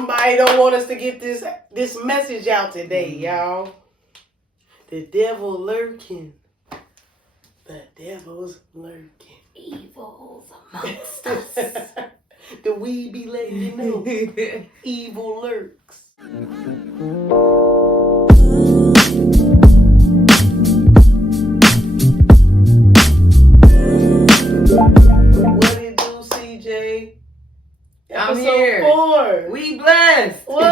Somebody don't want us to get this message out today, y'all. The devil lurking. The devil's lurking. Evil's amongst us. The weed be letting you know. Evil lurks. What it do, CJ? I'm here. 4. We blessed. What?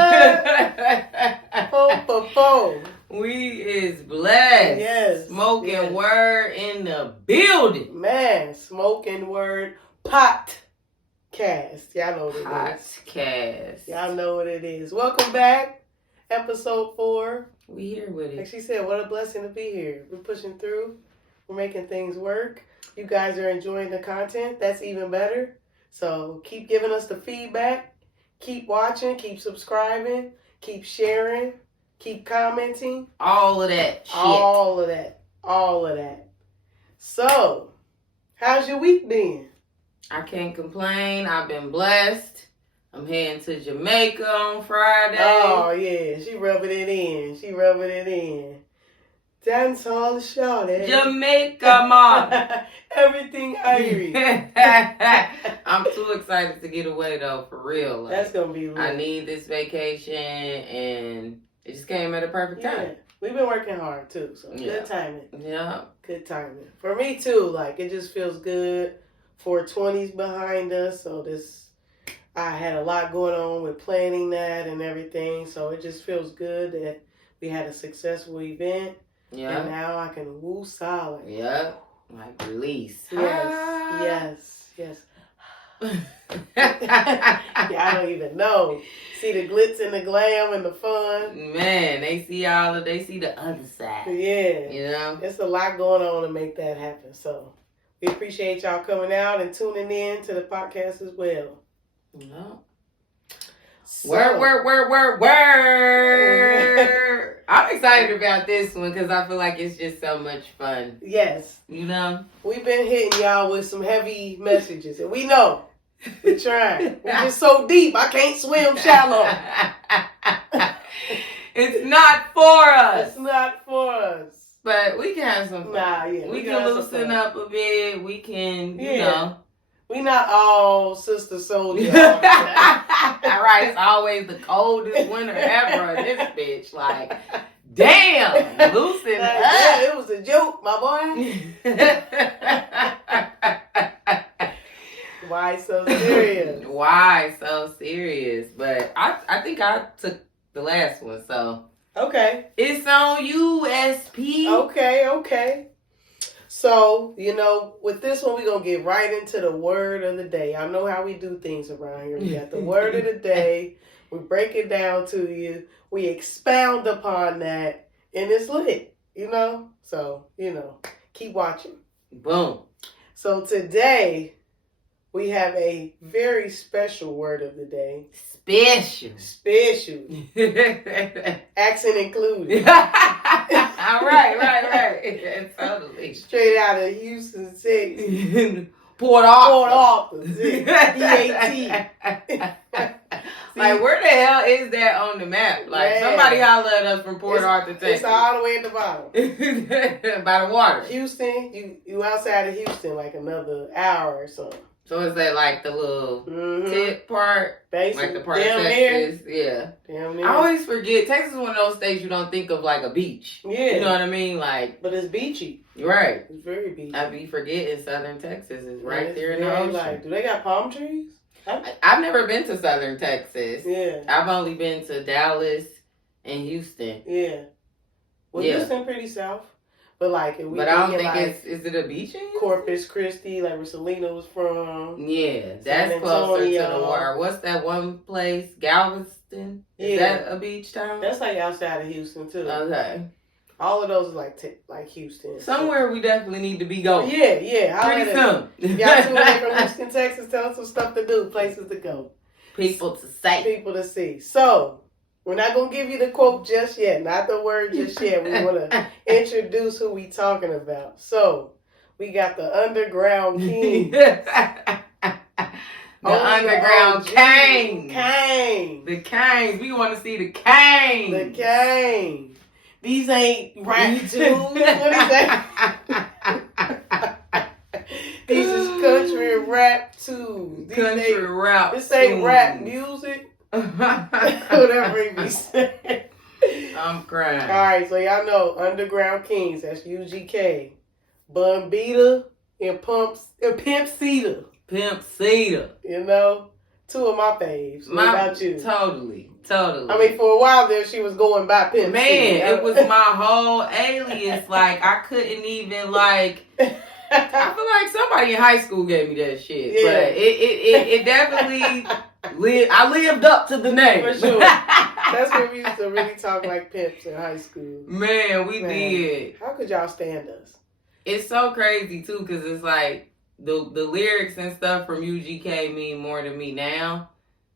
4. We is blessed. Yes. Smoking word in the building. Man, smoking word Potcast. Y'all know what it is. Potcast. Y'all know what it is. Welcome back. Episode 4. We here with Like it. she said, what a blessing to be here. We're pushing through. We're making things work. You guys are enjoying the content. That's even better. So keep giving us the feedback. Keep watching. Keep subscribing. Keep sharing. Keep commenting. All of that shit. All of that. All of that. So, how's your week been? I can't complain. I've been blessed. I'm heading to Jamaica on Friday. Oh, yeah. She rubbing it in. Dance all shawty. Jamaica, mom. Everything Irish. I'm too excited to get away, though, for real. Like, That's going to be lit. I need this vacation, and it just came at a perfect time. Yeah. We've been working hard, too, so Yeah. good timing. Yeah. Good timing. For me, too, like, it just feels good. 420's behind us, so I had a lot going on with planning that and everything, so it just feels good that we had a successful event. Yeah. And now I can woo solid. Yeah. Like release. Yes. Yeah, I don't even know. See the glitz and the glam and the fun. Man, they see the other side. Yeah. You know? It's a lot going on to make that happen. So we appreciate y'all coming out and tuning in to the podcast as well. Yeah. So, Word. I'm excited about this one because I feel like it's just so much fun. Yes. You know? We've been hitting y'all with some heavy messages. And we know. We're trying. We're just so deep. I can't swim shallow. It's not for us. It's not for us. But we can have some fun. Nah, yeah. We can loosen up a bit. We can, you know. We not all sister soldiers. Right, it's always the coldest winter ever in this bitch. Like, damn, loosen up. Yeah, it was a joke, my boy. Why so serious? Why so serious? But I think I took the last one, so. Okay. It's on USP. Okay. So, with this one, we're going to get right into the word of the day. I know how we do things around here. We got the word of the day. We break it down to you. We expound upon that. And it's lit, So, keep watching. Boom. So today, we have a very special word of the day. Special. Accent included. Right. Totally. Straight out of Houston, Texas. Port Arthur. PAT. Like, where the hell is that on the map? Like, Man. Somebody holler at us from Port Arthur, Texas. It's all the way at the bottom. By the water. Houston, you outside of Houston like another hour or something. So is that like the little tip part? Basically, like the part damn of Texas? Near. Yeah. Damn near. I always forget. Texas is one of those states you don't think of like a beach. Yeah. You know what I mean? Like, but it's beachy. Right. It's very beachy. I be forgetting Southern Texas is right there in the ocean. Like, do they got palm trees? I've never been to Southern Texas. Yeah. I've only been to Dallas and Houston. Yeah. Well, Houston pretty south. But like, if we but I don't think like, is it a beach in Houston? Corpus Christi, like where Selena was from. Yeah, that's closer to the water. What's that one place? Galveston? Is that a beach town? That's like outside of Houston too. Okay. All of those are like Houston. Somewhere we definitely need to be going. Yeah. Pretty soon. If y'all tune in from Houston, Texas, tell us some stuff to do, places to go. People to say. People to see. So, we're not going to give you the quote just yet. Not the word just yet. We want to introduce who we talking about. So, we got the underground king. The underground Canes. Canes. The Canes. We want to see the Canes. The Canes. These ain't rap tunes. What is that? These is country rap tunes. Country rap. This ain't rap music. Whatever it be saying. I'm crying. All right, so y'all know Underground Kings. That's UGK. Bun Beater and Pimp Cedar. Pimp Cedar. You know, two of my faves. What about you? Totally. I mean, for a while there, she was going by Pimp Man, Cedar. it was my whole alias. Like, I couldn't even, like... I feel like somebody in high school gave me that shit. Yeah. But it definitely... I lived up to the name. For sure. That's when we used to really talk like pimps in high school. Man, we did. How could y'all stand us? It's so crazy, too, because it's like... The lyrics and stuff from UGK mean more to me now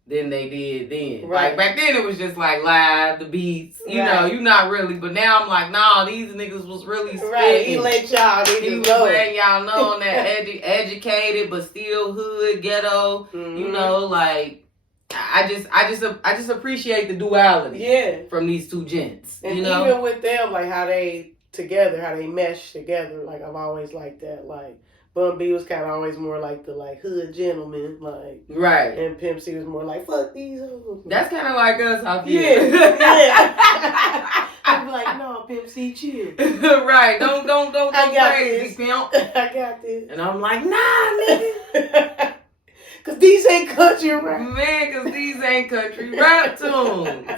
than they did then. Right. Like, back then it was just like live, the beats, you know, you not really. But now I'm like, nah, these niggas was really spitting. Right, he let y'all letting y'all know that educated but still hood, ghetto, you know, like, I just appreciate the duality from these two gents. And you know? even with them, like how they mesh together, like I've always liked that, like, Bun B was kind of always more like the hood gentleman, like right, and Pimp C was more like fuck these hoes. That's kind of like us, I feel. Yeah. I'd be like, no, Pimp C, chill. Right, don't go crazy, Pimp. I got this. And I'm like, nah, nigga. Cause these ain't country rap. Man, cause these ain't country rap tunes.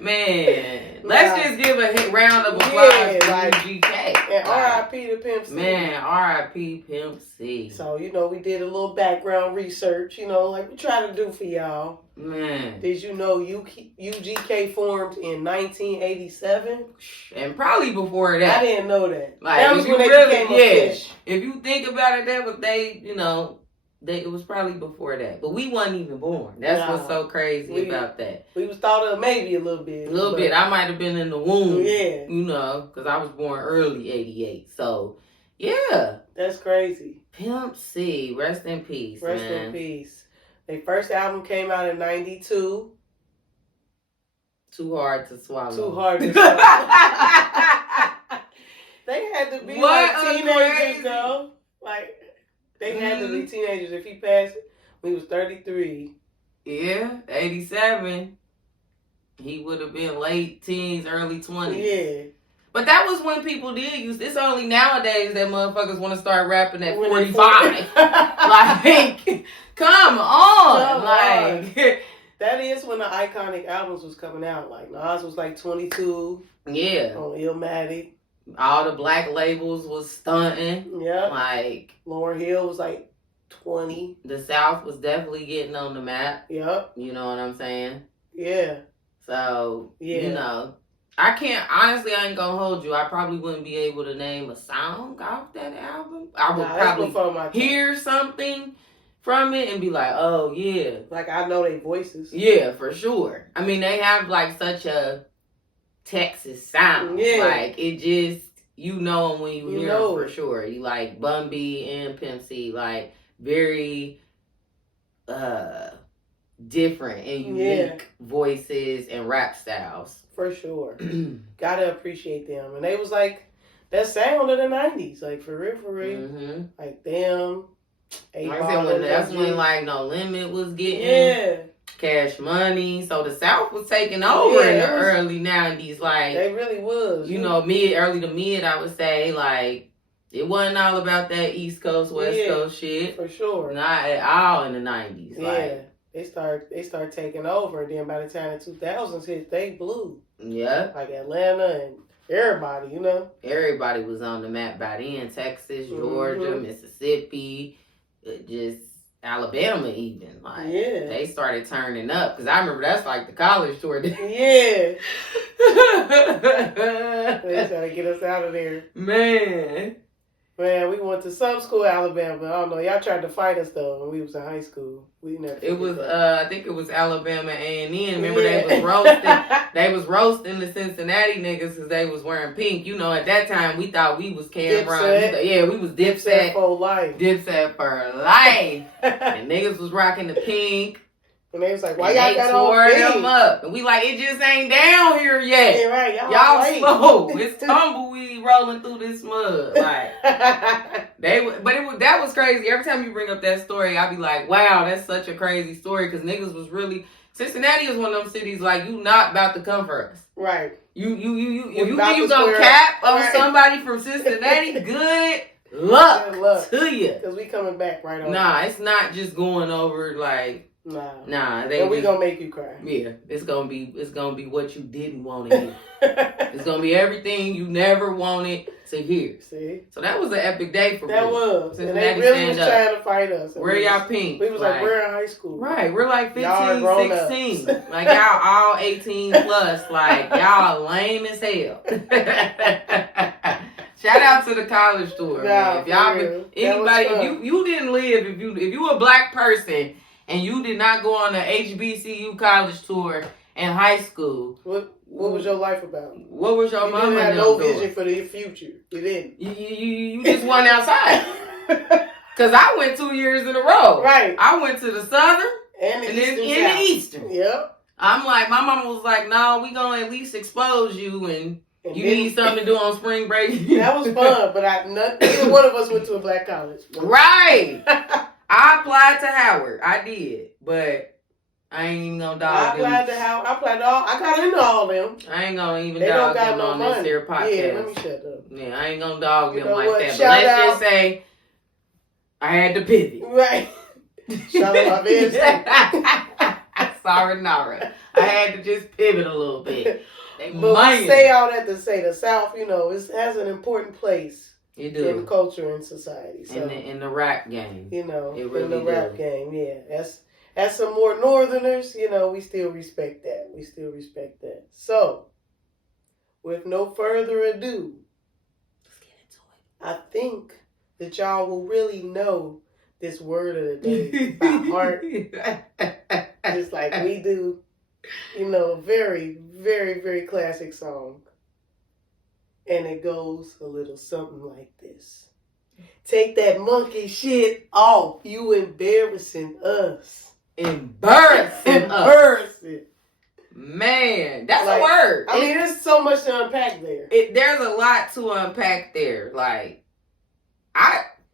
Man, let's just give a round of applause to UGK. And R.I.P. to Pimp C. Man, R.I.P. Pimp C. So, you know, we did a little background research, you know, like we try to do for y'all. Man. Did you know UGK formed in 1987? And probably before that. I didn't know that. Like, that was when they became a fish. If you think about it, that was it was probably before that. But we wasn't even born. That's what's so crazy about that. We was thought of maybe a little bit. I might have been in the womb. Yeah. You know, because I was born early 88. So, yeah. That's crazy. Pimp C. Rest in peace, Rest in peace. Their first album came out in 92. Too hard to swallow. They had to be like teenagers, though. Like... They had to be teenagers. If he passed, we was 33. Yeah, 87. He would have been late teens, early 20s. Yeah. But that was when people did use. It's only nowadays that motherfuckers want to start rapping at 45. Like, come on. That is when the iconic albums was coming out. Like, Nas was like 22. Yeah. On Illmatic. All the black labels was stunting. Yeah. Like, Lauryn Hill was like 20. The South was definitely getting on the map. Yep. You know what I'm saying? Yeah. So, you know, I ain't gonna hold you. I probably wouldn't be able to name a song off that album. I would probably hear something from it and be like, oh, yeah. Like, I know their voices. Yeah, for sure. I mean, they have like such a Texas sound. Yeah. Like, it just, you know them when you hear them for sure. You like Bun B and Pimp C, like, very different and unique voices and rap styles. For sure. Gotta appreciate them. And they was like that sound of the 90s. Like, for real. Mm-hmm. Like, them. That's when, like, No Limit was getting Cash Money. So the South was taking over in the early 90s. Like, they really was. You know, early to mid, I would say, like, it wasn't all about that East Coast, West Coast shit. For sure. Not at all in the 90s. Yeah. Like, they start taking over. And then by the time the 2000s hit, they blew. Yeah. Like Atlanta and everybody, you know. Everybody was on the map by then. Texas, Georgia, Mississippi, just Alabama even. Like, they started turning up. Because I remember that's like the college tour. Yeah. They trying to get us out of there. Man. Man, we went to some school in Alabama. I don't know. Y'all tried to fight us though when we was in high school. We never. It was I think it was Alabama A&M. Remember they was roasting. They was roasting the Cincinnati niggas because they was wearing pink. You know, at that time we thought we was Cameron. Yeah, we was Dipset for life. Dipset for life. And niggas was rocking the pink. And they was like, why y'all got all them up? And we like, it just ain't down here yet. Yeah, right. Y'all slow. It's tumbleweed rolling through this mud. Like, that was crazy. Every time you bring up that story, I be like, wow, that's such a crazy story. Because niggas was really, Cincinnati is one of them cities like, you not about to come for us. Right. If you think you gonna cap on somebody from Cincinnati, good luck to you. Because we coming back right on. Nah, it's not just going over like, Nah. And we gonna make you cry. Yeah, it's gonna be what you didn't want to hear. It's gonna be everything you never wanted to hear. See, so that was an epic day for me. That was, and they really was trying to fight us. Where y'all pink? We was like, we're in high school, right? We're like 15, 16, like y'all all 18 plus. Like y'all lame as hell. Shout out to the college tour. Nah, if y'all anybody, if you didn't live, if you a black person. And you did not go on the HBCU college tour in high school. What was your life about? What was your mama doing? You didn't have no vision for the future. You didn't. You just went outside. Because I went 2 years in a row. Right. I went to the Southern and then in the Eastern. Yep. I'm like, my mama was like, no, we going to at least expose you and you need something to do on spring break. That was fun, but neither one of us went to a black college. Right. I applied to Howard. I did. But I ain't even gonna dog them. I applied to Howard. I got into all them. I ain't gonna even dog them on this here podcast. Yeah, let me shut up. Yeah, I ain't gonna dog them like that. But let's just say I had to pivot. Right. Shout out my Sorry, Nara. I had to just pivot a little bit. But I say all that to say the South, has an important place. You do. In culture and society. So, in the rap game. It really in the rap game, yeah. As some more Northerners, we still respect that. So, with no further ado, let's get into it. I think that y'all will really know this word of the day by heart. Just like we do. Very, very, very classic song. And it goes a little something like this. Take that monkey shit off. You embarrassing us. Embarrassing us. Man, that's a word. I mean, there's so much to unpack there. There's a lot to unpack there.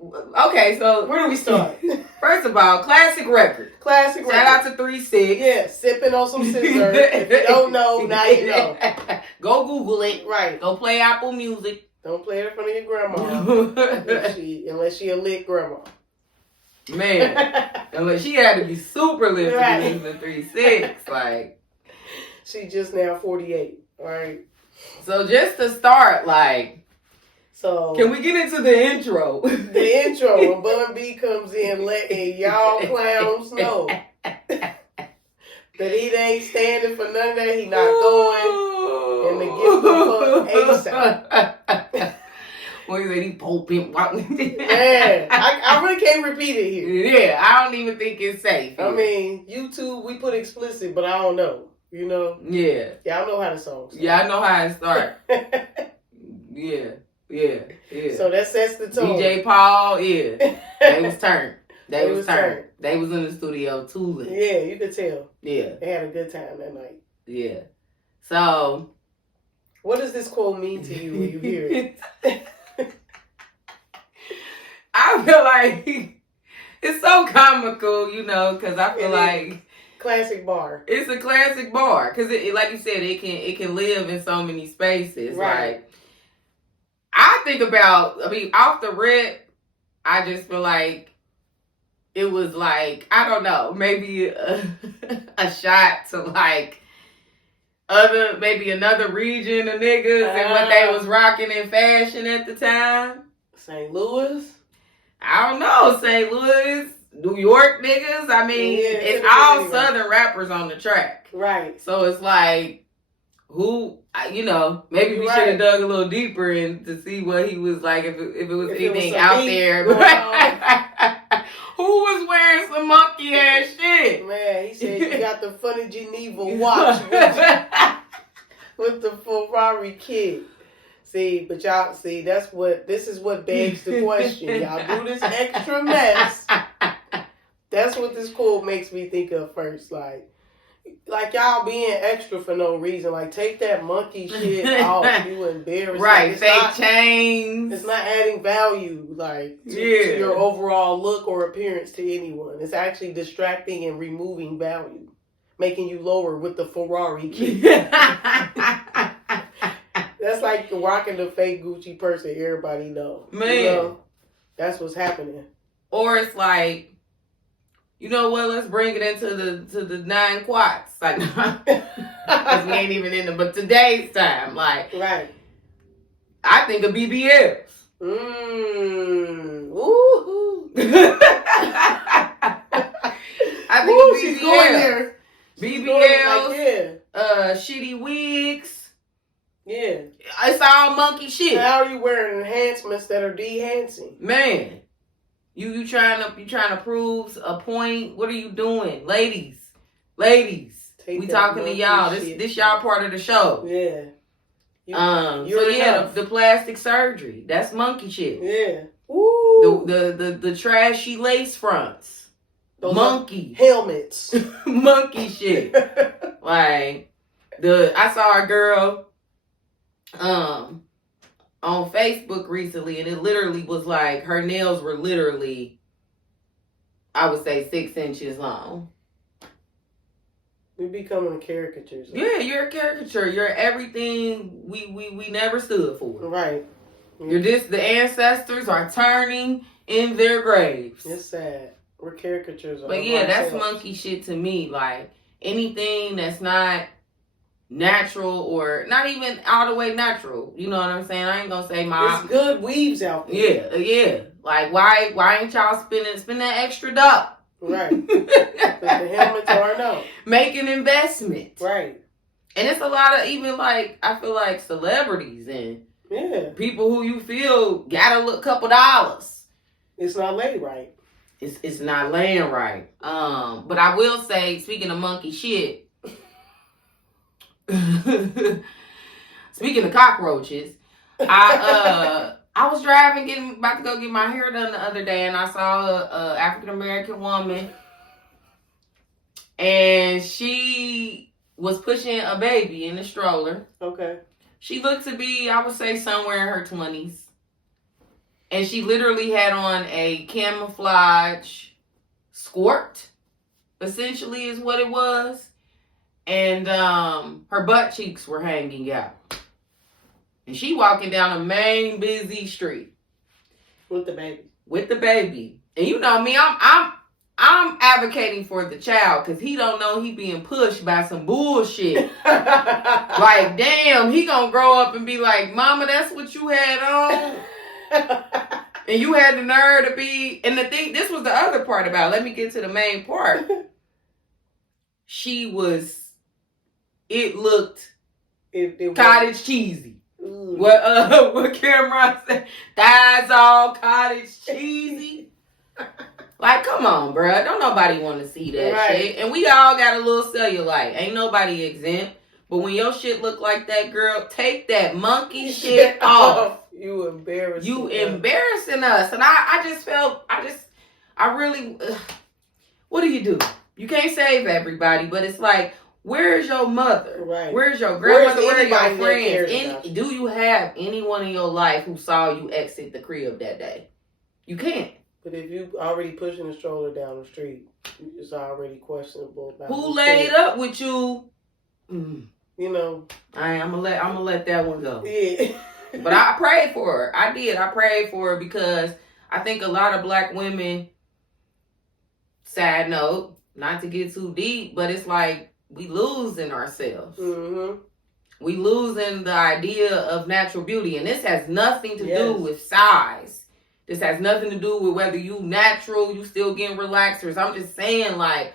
Okay, so where do we start? First of all, classic record. Shout out to 3-6. Yeah, sipping on some scissors. If you don't know, now you know. Go Google it. Right. Go play Apple Music. Don't play it in front of your grandma. unless she a lit grandma. Man, unless she had to be super lit to be listening to 3-6. She just now 48. Right. So just to start, so can we get into the intro? The intro, when Bun B comes in letting y'all clowns know that he ain't standing for none of that. He not going. And to give the fuck ASAP. What is it? He poping. Man, I really can't repeat it here. Yeah, I don't even think it's safe here. I mean, YouTube, we put explicit, but I don't know. Yeah. Y'all know how the song starts. Yeah, I know how it starts. Yeah. So that sets the tone. DJ Paul, yeah. They was turned. They was in the studio tooling. Yeah, you could tell. Yeah. They had a good time that night. Yeah. So, what does this quote mean to you when you hear it? I feel like it's so comical, because I feel like classic bar. It's a classic bar because, like you said, it can live in so many spaces. Right. I think about, off the rip, I just feel like it was I don't know, maybe a shot to maybe another region of niggas and what they was rocking in fashion at the time. St. Louis? I don't know, St. Louis, New York niggas. It's all Southern rappers on the track. Right. So it's who, you know, maybe we should have dug a little deeper in to see what he was like, if it was anything out there. Who was wearing some monkey ass shit? Man, he said you got the funny Geneva watch with the Ferrari kit. See, but y'all, see, this is what begs the question. Y'all do this extra mess. That's what this quote makes me think of first. Like y'all being extra for no reason. Like, take that monkey shit off. You embarrassed. Right, fake chains. It's not adding value, to your overall look or appearance to anyone. It's actually distracting and removing value. Making you lower with the Ferrari kit. That's like rocking the fake Gucci purse that everybody knows. Man. You know? That's what's happening. Or it's like, you know what? Let's bring it into the 9 quats. Like, because we ain't even in the, but today's time, like, right. I think of BBLs. Woohoo. I think of BBLs. She's going there. BBLs. Shitty wigs. Yeah. It's all monkey shit. How are you wearing enhancements that are de-hancing? Man. You trying to prove a point? What are you doing? Ladies. We talking to y'all. This y'all part of the show. Yeah. The plastic surgery. That's monkey shit. Yeah. Woo. The trashy lace fronts. Those monkey helmets. Monkey shit. Like I saw a girl on Facebook recently, and it literally was like her nails were literally, I would say, 6 inches long. You're becoming a caricature. So. Yeah, you're a caricature. You're everything we never stood for. Right. You're the ancestors are turning in their graves. It's sad. We're caricatures. But yeah, that's monkey shit to me. Like, anything that's not natural or not even all the way natural. You know what I'm saying? I ain't gonna say it's good weaves out there. Yeah. Like, why ain't y'all spend that extra dough? Right. Because the helmets are no. Make an investment. Right. And it's a lot of even like, I feel like celebrities and people who you feel got a couple dollars. It's not laid right. It's not laying right. But I will say, speaking of monkey shit, speaking of cockroaches, I was driving, about to go get my hair done the other day, and I saw a African American woman, and she was pushing a baby in a stroller. Okay. She looked to be, I would say, somewhere in her 20s, and she literally had on a camouflage skirt, essentially is what it was. And her butt cheeks were hanging out. And she walking down a main busy street. With the baby. And you know me, I'm advocating for the child because he don't know he being pushed by some bullshit. Like, damn, he gonna grow up and be like, Mama, that's what you had on? And you had the nerve to be... And this was the other part about it. Let me get to the main part. It looked cottage cheesy. What Cameron said, thighs all cottage cheesy. Like, come on, bruh. Don't nobody want to see that shit. And we all got a little cellulite. Ain't nobody exempt. But when your shit look like that, girl, take that monkey shit off. You embarrassing us. And I just felt, I really, what do? You can't save everybody, but it's like, where's your mother? Right. Where's your grandmother? Where are your friends? Do you have anyone in your life who saw you exit the crib that day? You can't. But if you already pushing a stroller down the street, it's already questionable. About who laid up with you? You know. I'm gonna let that one go. Yeah. But I prayed for her. I did. I prayed for her because I think a lot of black women, side note, not to get too deep, but it's like we losing ourselves. Mm-hmm. We losing the idea of natural beauty. And this has nothing to do with size. This has nothing to do with whether you natural, you still getting relaxers. I'm just saying, like,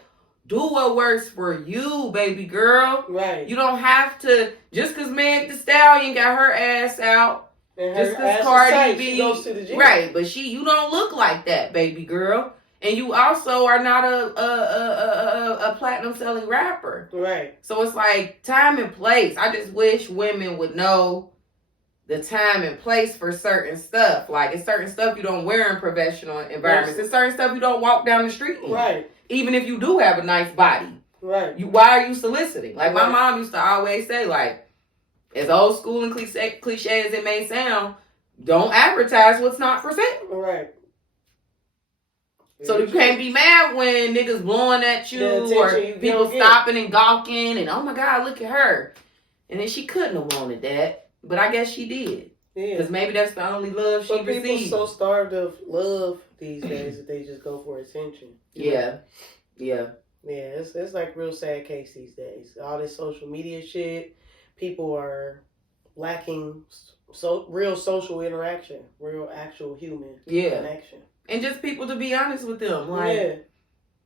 Do what works for you, baby girl. Right. You don't have to, just because Meg Thee Stallion got her ass out, and just because Cardi B, she goes to the gym. Right, but you don't look like that, baby girl. And you also are not a platinum selling rapper. Right. So it's like time and place. I just wish women would know the time and place for certain stuff. Like, it's certain stuff you don't wear in professional environments. It's certain stuff you don't walk down the street in. Right. Even if you do have a nice body. Right. Why are you soliciting? Like, my mom used to always say, like, as old school and cliche as it may sound, don't advertise what's not for sale. Right. So you can't be mad when niggas blowing at you or people stopping and gawking and, oh my God, look at her. And then she couldn't have wanted that, but I guess she did. Yeah. Because maybe that's the only love she received. People so starved of love these days that they just go for attention. Yeah. Yeah. Yeah, it's like real sad case these days. All this social media shit, people are lacking real social interaction, real actual human connection. And just people to be honest with them. Like,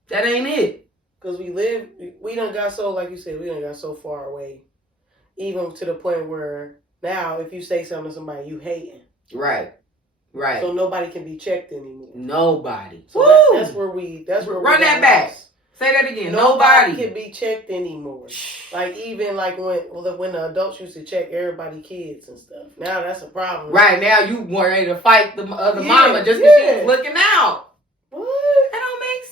that ain't it. Because we done got so, like you said, we done got so far away. Even to the point where now if you say something to somebody, you hating. Right. Right. So nobody can be checked anymore. Nobody. So that's where run that back. Lost. Say that again. Nobody can be checked anymore. Like, even like when the adults used to check everybody kids and stuff. Now that's a problem. Right, now you were ready to fight the other mama just because she was looking out. What? That don't make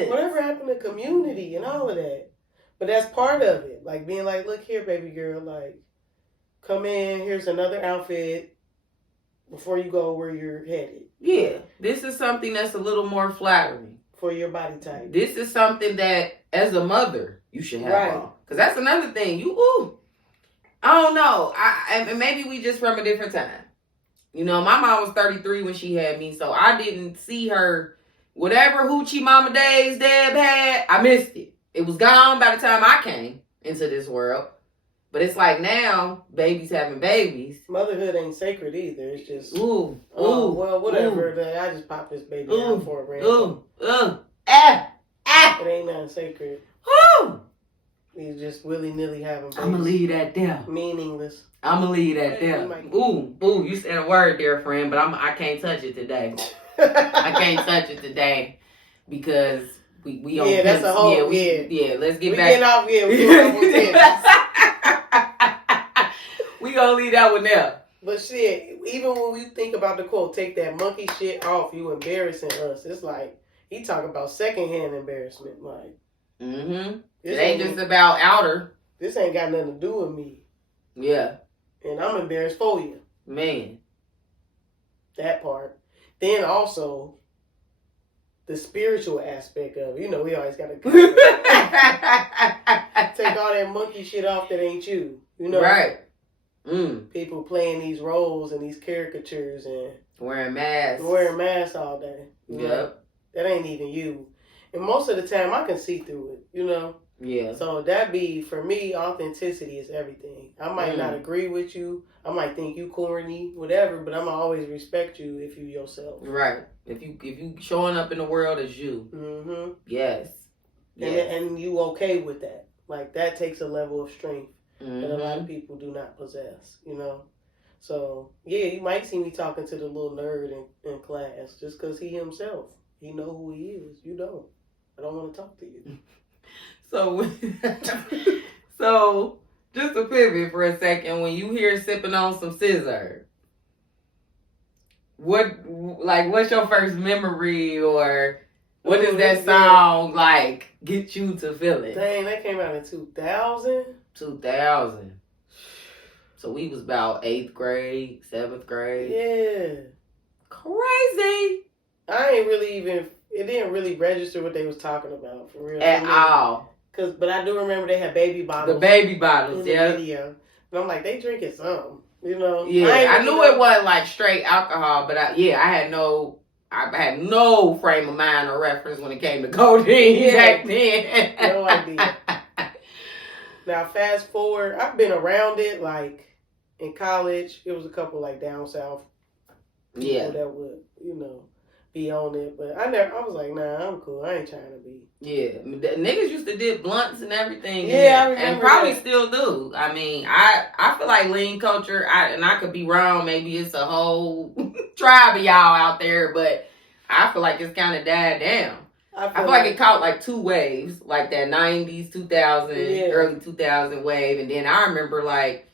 sense. Whatever happened to community and all of that? But that's part of it. Like, being like, look here, baby girl, like, come in, here's another outfit before you go where you're headed. Yeah. This is something that's a little more flattering. For your body type. This is something that, as a mother, you should have on. Because that's another thing. I don't know. And maybe we just from a different time. You know, my mom was 33 when she had me, so I didn't see her. Whatever hoochie mama days Deb had, I missed it. It was gone by the time I came into this world. But it's like now, babies having babies. Motherhood ain't sacred either. It's just, well, whatever. I just popped this baby out for a random. It ain't nothing sacred. He's just willy-nilly having babies. I'm going to leave that there. Meaningless. I'm going to leave that there. Ooh, you said a word there, friend, but I can't touch it today. I can't touch it today because we on that's a whole, let's get back. Get off, we going off we gonna leave that one there. But shit, even when we think about the quote, take that monkey shit off, you embarrassing us. It's like, he talking about secondhand embarrassment. Like, it ain't just about outer. This ain't got nothing to do with me. Yeah. And I'm embarrassed for you. Man. That part. Then also, the spiritual aspect of it. You know, we always got to take all that monkey shit off that ain't you. You know? Right. People playing these roles and these caricatures and wearing masks all day. Yep. That ain't even you. And most of the time I can see through it, you know? Yeah. So for me, authenticity is everything. I might not agree with you. I might think you corny, whatever, but I'm going to always respect you if you yourself. Right. If you showing up in the world as you. Mm-hmm. Yes. And you okay with that. Like, that takes a level of strength that a lot of people do not possess, you know? So, yeah, you might see me talking to the little nerd in class just because he himself. He know who he is. You don't. I don't want to talk to you. So just to pivot for a second, when you hear sipping on some scissor, what's your first memory, or what does that song like get you to feel it? Dang, that came out in 2000. 2000. So we was about 8th grade, 7th grade. Yeah. Crazy. It didn't really register what they was talking about for real. At all. But I do remember they had baby bottles. The baby bottles, in the video. And I'm like, they drinking something, you know? Yeah, I knew it wasn't like straight alcohol, but I had no frame of mind or reference when it came to codeine back then. No idea. Now, fast forward, I've been around it, like, in college. It was a couple, like, down south people that would, you know. be on it, but I was like, nah, I'm cool. I ain't trying to be. Yeah, niggas used to dip blunts and everything. Yeah, I remember and probably that. Still do. I mean, I feel like lean culture. I could be wrong. Maybe it's a whole tribe of y'all out there, but I feel like it's kind of died down. I feel like it caught like two waves, like that 90s, 2000, early 2000 wave, and then I remember like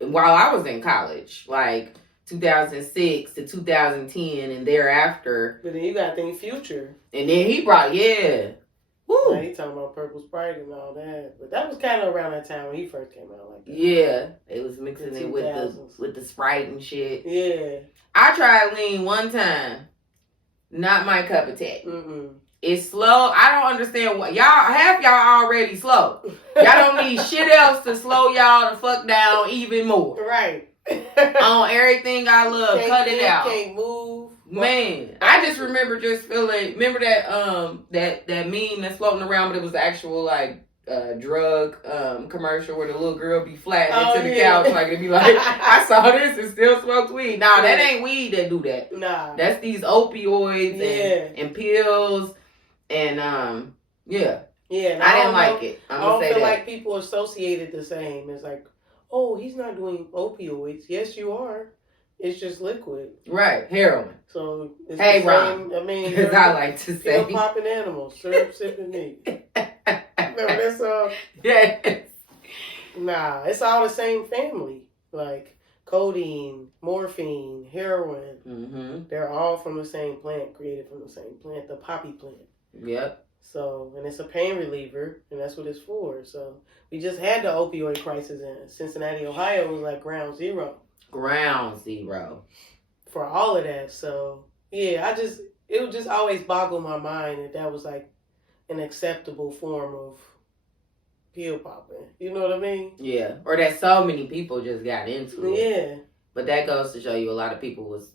while I was in college, like 2006 to 2010 and thereafter. But then you got to think Future. And then he brought, Woo. Now he talking about Purple Sprite and all that. But that was kind of around that time when he first came out like that. Yeah. It was mixing it with the Sprite and shit. Yeah. I tried lean one time. Not my cup of tea. It's slow. I don't understand what half y'all already slow. Y'all don't need shit else to slow y'all the fuck down even more. Right. On everything I love, cut it out. Can't move. Man, I just remember just feeling. Remember that that meme that's floating around, but it was the actual like drug commercial where the little girl be flat into the couch, like it'd be like, I saw this and still smoked weed. Nah, that ain't weed that do that. Nah, that's these opioids and pills and yeah. And I didn't like it. I don't feel like people associate it the same. It's like, oh, he's not doing opioids. Yes, you are. It's just liquid. Right, heroin. So it's Ron. I mean, as I like to say, pill popping animals, syrup sipping meat. Remember that song? Yes. Nah, it's all the same family. Like codeine, morphine, heroin. Mm-hmm. They're all from the same plant, created from the same plant, the poppy plant. Yep. So, and it's a pain reliever, and that's what it's for. So, we just had the opioid crisis in Cincinnati, Ohio. Was like ground zero. Ground zero. For all of that. So, yeah, it would just always boggle my mind that was like an acceptable form of pill popping. You know what I mean? Yeah. Or that so many people just got into it. Yeah. But that goes to show you a lot of people was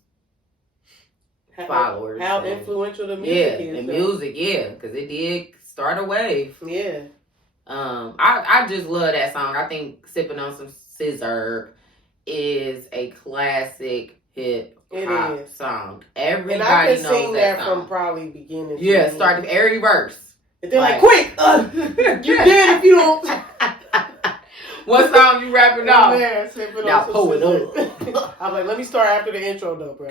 followers. How influential the music is. Yeah, and music, because it did start a wave. Yeah. I just love that song. I think Sipping on Some Scissor is a classic hip hop song. Everybody knows that song. And I can sing that from probably beginning to end. Start with every verse. And they're like, quick! You're dead if you don't... What song you rapping off? Now pull it up. I'm like, let me start after the intro though, bro.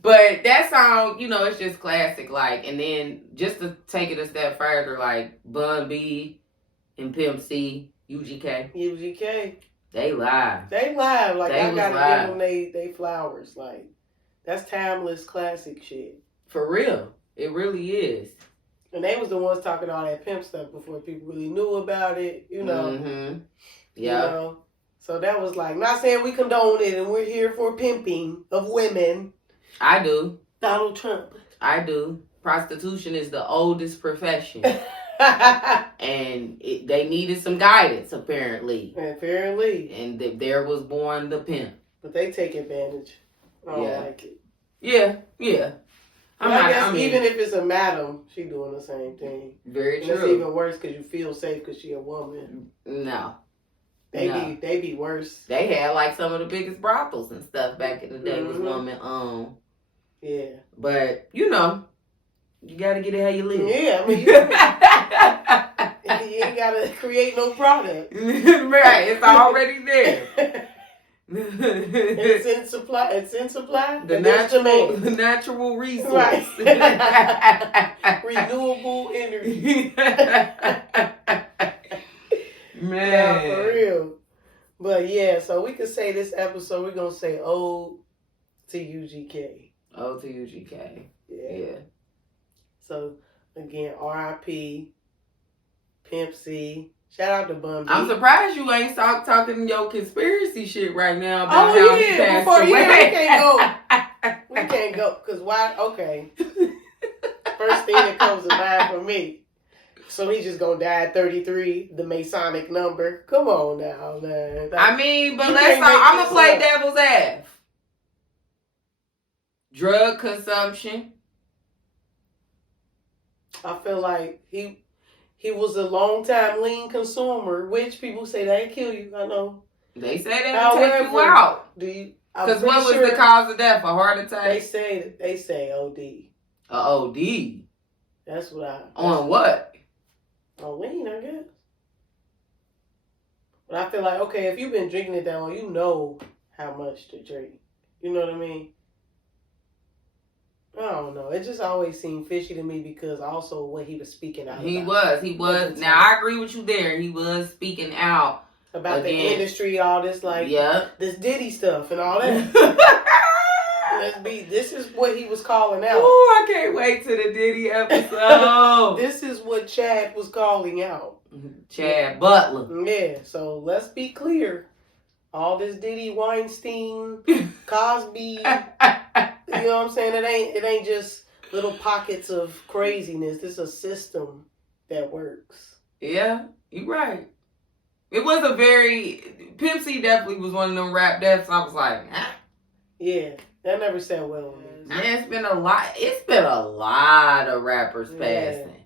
But that song, it's just classic. Like, and then just to take it a step further, like Bun B and Pimp C, UGK. UGK. They live. Like, I gotta give them they flowers. Like, that's timeless classic shit. For real. It really is. And they was the ones talking all that pimp stuff before people really knew about it, Mm-hmm. Yeah. So that was like, not saying we condone it and we're here for pimping of women. I do. Donald Trump. I do. Prostitution is the oldest profession. And they needed some guidance, apparently. And there was born the pimp. But they take advantage. I don't like it. Yeah. I guess even if it's a madam, she doing the same thing. Very true. It's even worse because you feel safe because she a woman. No. They be worse. They had like some of the biggest brothels and stuff back in the day was woman owned. Yeah. But, you gotta get it how you live. Yeah, I mean, you ain't gotta create no product. Right, it's already there. It's in supply. The natural resource. Right. Renewable energy. Man. Yeah, for real. But yeah, so we could say this episode, we're going to say ode to UGK. Ode to UGK. Yeah. So, again, R.I.P. Pimp C. Shout out to Bun B. I'm surprised you ain't talking your conspiracy shit right now about how he passed away. We can't go. Because why? Okay. First thing that comes to mind for me. So he just gonna die at 33, the Masonic number. Come on now, man. I mean, but let's not. I'm gonna play devil's ass. Drug consumption. I feel like he was a long-time lean consumer, which people say that kill you. I know. They say that'll take you out. Because what was the cause of death? A heart attack? They say OD. A OD? That's what On what? On lean, I guess. But I feel like, okay, if you've been drinking it that long, you know how much to drink. You know what I mean? I don't know. It just always seemed fishy to me because also what he was speaking out about. He was. Now, I agree with you there. He was speaking out. About the industry, all this, this Diddy stuff and all that. This is what he was calling out. Oh, I can't wait to the Diddy episode. This is what Chad was calling out. Chad Butler. Yeah, so let's be clear. All this Diddy, Weinstein, Cosby, you know what I'm saying? It ain't just little pockets of craziness. This is a system that works. Yeah, you're right. It was Pimp C definitely was one of them rap deaths. I was like, yeah, that never sat well with me. Man, it's been a lot of rappers passing.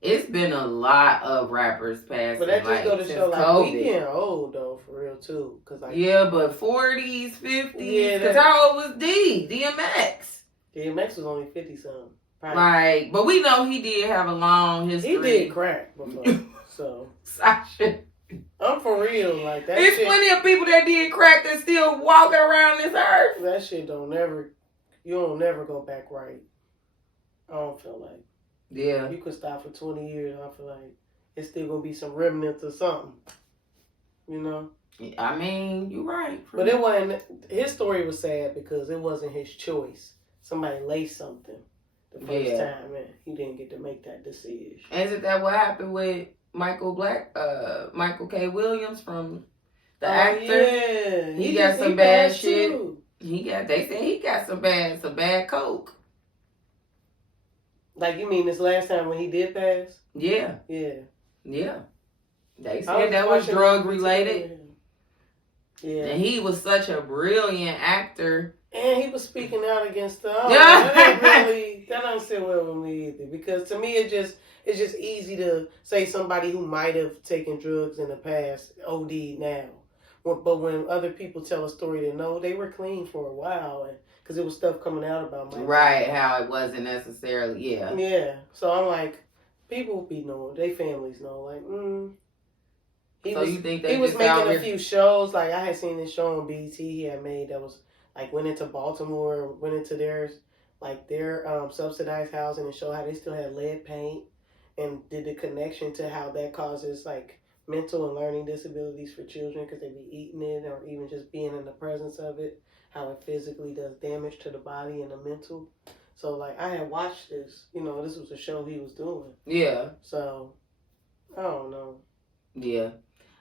It's been a lot of rappers passing. But that just go to show, we getting old, though, for real, too. Yeah, but 40s, 50s. Yeah, because how old was DMX? DMX was only 50-something. Right. But we know he did have a long history. He did crack before, so. Sasha. I'm for real, like that. There's plenty of people that did crack that still walking around this earth. That shit you don't never go back right. I don't feel like. Yeah. You could stop for 20 years. I feel like it's still gonna be some remnants or something. You know. I mean, you're right. But it wasn't. His story was sad because it wasn't his choice. Somebody laced something the first time, and he didn't get to make that decision. Isn't that what happened with Michael K. Williams from the actor? Yeah, he got some bad shit. Too. They say he got some bad coke. Like, you mean this last time when he did pass? Yeah. Yeah. Yeah. They said that was drug related. Yeah. And he was such a brilliant actor. And he was speaking out against the that don't sit well with me either. Because to me it's just easy to say somebody who might have taken drugs in the past OD now. But when other people tell a story, they know they were clean for a while, because there was stuff coming out about Michael. Right, how it wasn't necessarily, yeah. Yeah, so I'm like, people be knowing, they families know, like, He was making a few shows, like I had seen this show on BET he had made that was, like, went into Baltimore, went into their subsidized housing and showed how they still had lead paint, and did the connection to how that causes, like, mental and learning disabilities for children because they be eating it or even just being in the presence of it, how it physically does damage to the body and the mental. So, like, I had watched this. This was a show he was doing. Yeah. So, I don't know. Yeah.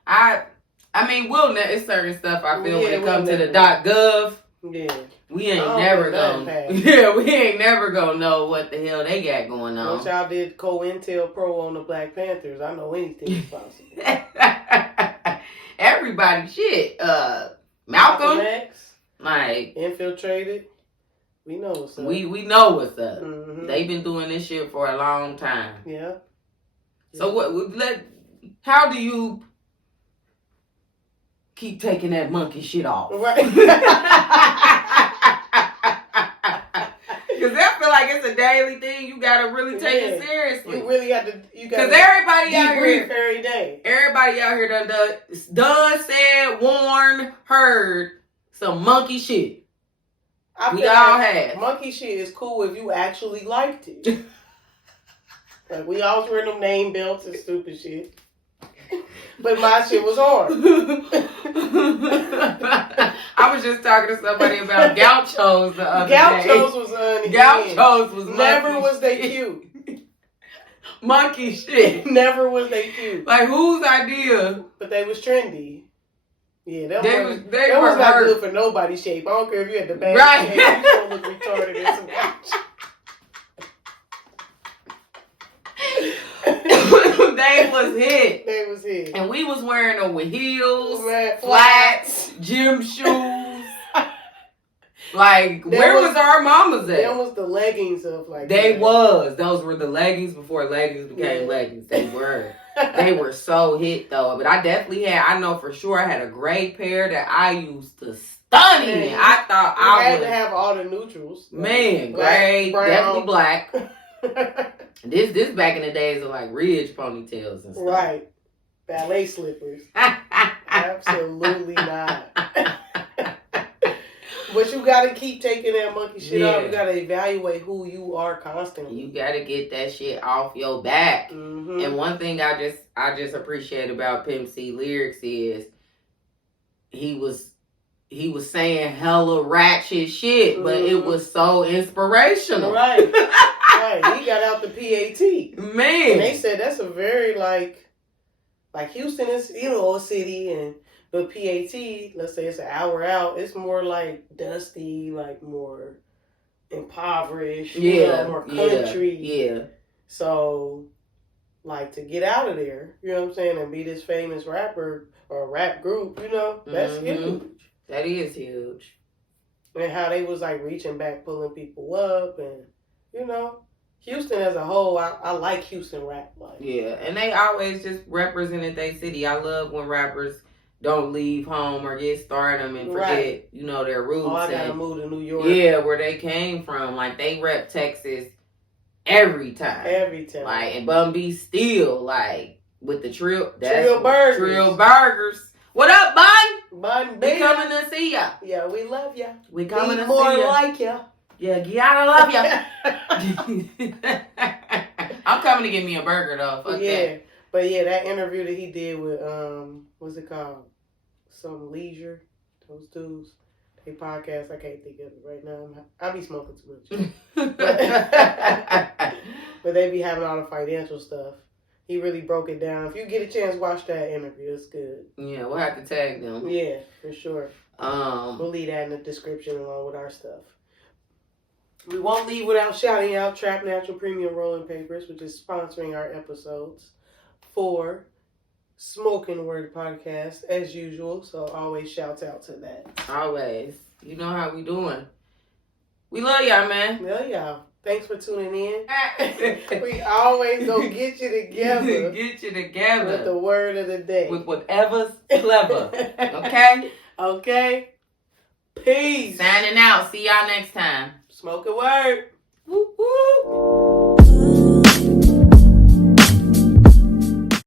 I mean, it's certain stuff I feel when it comes to the .gov. Yeah. We ain't never gonna know what the hell they got going on. Once y'all did COINTELPRO on the Black Panthers, I know anything is possible. Everybody, shit. Malcolm X, like infiltrated. We know what's up. We know what's up. Mm-hmm. They've been doing this shit for a long time. Yeah. So how do you keep taking that monkey shit off? Right. Because I feel like it's a daily thing. You gotta really take it seriously. You really got to. You got. Because everybody out here every day. Everybody out here done said, warned, heard some monkey shit. We all have. Monkey shit is cool if you actually liked it. Like, we always wear them name belts and stupid shit. But my shit was hard. I was just talking to somebody about gauchos the other Gauchos was Gauchos was never was they cute. Monkey shit. Never was they cute. Like, whose idea? But they was trendy. Yeah, that they was not hurt. good for nobody's shape. I don't care if you had the bad right. shape. You gonna look retarded in some They was hit. They was hit. And we was wearing them with heels, flats, gym shoes. Like, where was our mamas at? That was the leggings of, like... Those were the leggings before leggings became leggings. They were. They were so hit, though. But I definitely I know for sure I had a gray pair that I used to stunning. I thought I had to have all the neutrals. Man, gray, definitely black. This back in the days of like ridge ponytails and stuff. Right. Ballet slippers. Absolutely not. But you gotta keep taking that monkey shit off. You gotta evaluate who you are constantly. You gotta get that shit off your back. Mm-hmm. And one thing I just appreciate about Pimp C lyrics is he was saying hella ratchet shit, but it was so inspirational. Right. Right. He got out the PAT. Man. And they said that's a very like Houston is, a city, but PAT, let's say it's an hour out, it's more like dusty, like more impoverished, more country. Yeah. So, like, to get out of there, you know what I'm saying, and be this famous rapper or rap group, that's huge. That is huge. And how they was, like, reaching back, pulling people up, and, Houston as a whole, I like Houston rap. Like. Yeah, and they always just represented their city. I love when rappers don't leave home or get stardom and forget, their roots. Oh, I gotta move to New York. Yeah, where they came from. Like, they rep Texas every time. Every time. Like, and Bun B still, like, with the Trill. Trill Burgers. Trill Burgers. What up, Bun? Bun B. We coming to see ya. Yeah, we love ya. We coming to see more ya. Like ya. Yeah, gotta love ya. I'm coming to get me a burger, though. Fuck that. But yeah, that interview that he did with, what's it called? Some Leisure. Those dudes. They podcast. I can't think of it right now. I be smoking too much. But they be having all the financial stuff. He really broke it down. If you get a chance, watch that interview. It's good. Yeah, we'll have to tag them. Yeah, for sure. We'll leave that in the description along with our stuff. We won't leave without shouting out Trap Natural Premium Rolling Papers, which is sponsoring our episodes for Smoking Word Podcast, as usual. So always shouts out to that. Always. You know how we doing. We love y'all, man. Love y'all. Thanks for tuning in. We always gonna get you together. Get you together. With the word of the day. With whatever's clever. Okay? Okay. Peace. Signing out. See y'all next time. Smoke a word. Woo woo.